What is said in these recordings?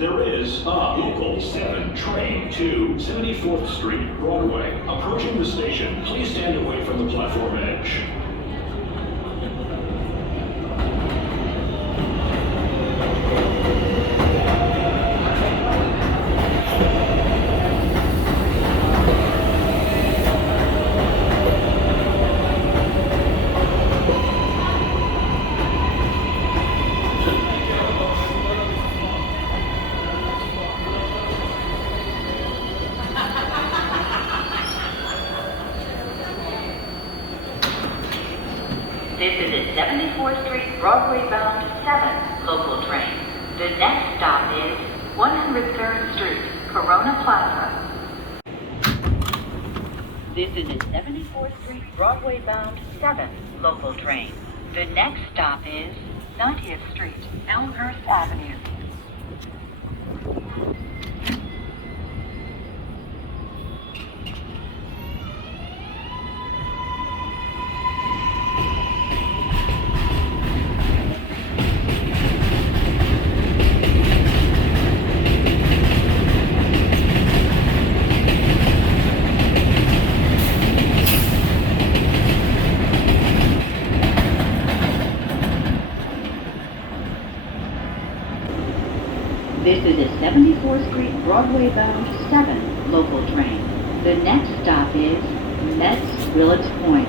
There is a local 7 train to 74th Street, Broadway. Approaching the station, please stand away from the platform edge. This is a 74th Street Broadway bound 7 local train. The next stop is 103rd Street, Corona Plaza. This is a 74th Street Broadway bound 7 local train. The next stop is 90th Street, Elmhurst Avenue. This is a 74th Street Broadway bound 7 local train. The next stop is Metz Willets Point.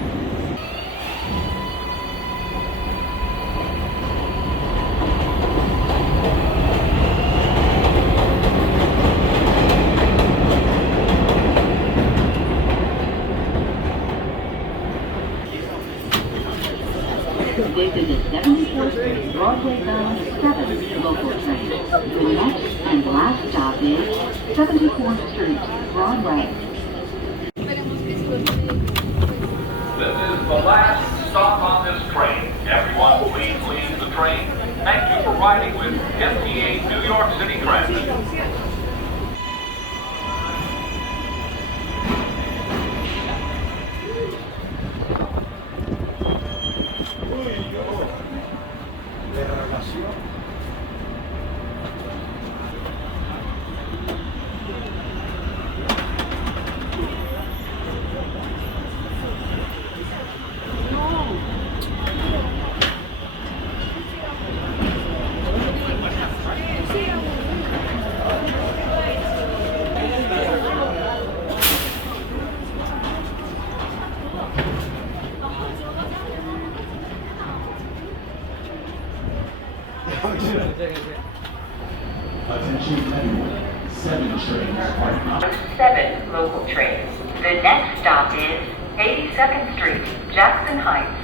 This is a 74th Street Broadway bound 7 local train. The next and last stop is 74th Street, Broadway. This is the last stop on this train. Everyone, please leave the train. Thank you for riding with MTA New York City Transit. Attention everyone, 7 trains are not. 7 local trains. The next stop is 82nd Street, Jackson Heights.